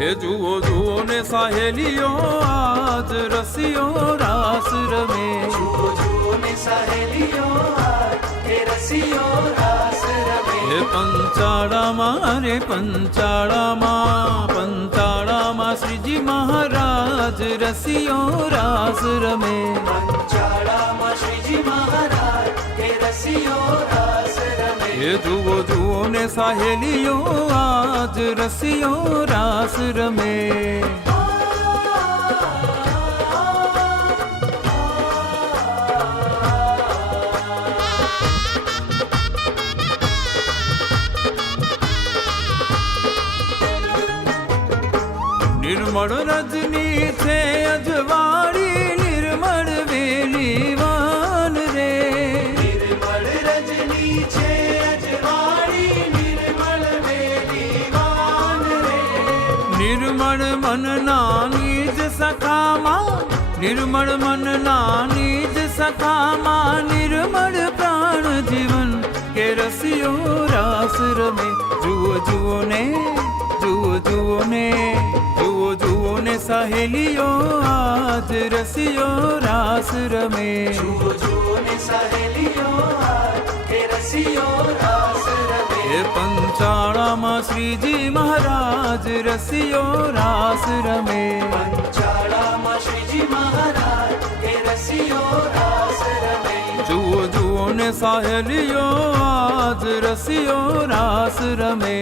હે જુઓ જુઓ ને સહેલીઓ આજ રસિયો રાસ રમે. જુઓ જુઓ ને સહેલીઓ આજ એ રસિયો રાસ રમે. હે પંચાળામાં રે પંચાળામાં શ્રીજી મહારાજ રસિયો રાસ રમે. પંચાળામાં શ્રીજી મહારાજ એ રસિયો રાસ રમે. હે જુઓ જુઓ ને સહેલીઓ આજ રસિયો રાસ રમે. નિર્મળ રજની છે અજવાળી નિર્મળ વેલી વાન રે. નિર્મળ રજની છે અજવાળી નિર્મળ વેલી વાન રે. નિર્મળ મનના નિજ સખામાં નિર્મળ મનના નિજ સખામાં નિર્મળ પ્રાણ જીવન કે રસિયો રાસ રમે. જુઓ જુઓ ને જુઓ જુઓ ને જુઓ જુઓ ને સહેલીઓ આજ રસિયો રાસ રમે. જુઓ જુઓ ને સહેલીઓ આજ એ રસિયો રાસ રમે. હે પંચાળામાં શ્રીજી મહારાજ રસિયો રાસ રમે. પંચાળામાં શ્રીજી મહારાજ એ રસિયો રાસ રમે. જુઓ જુઓ ને સહેલીઓ આજ રસિયો રાસ રમે.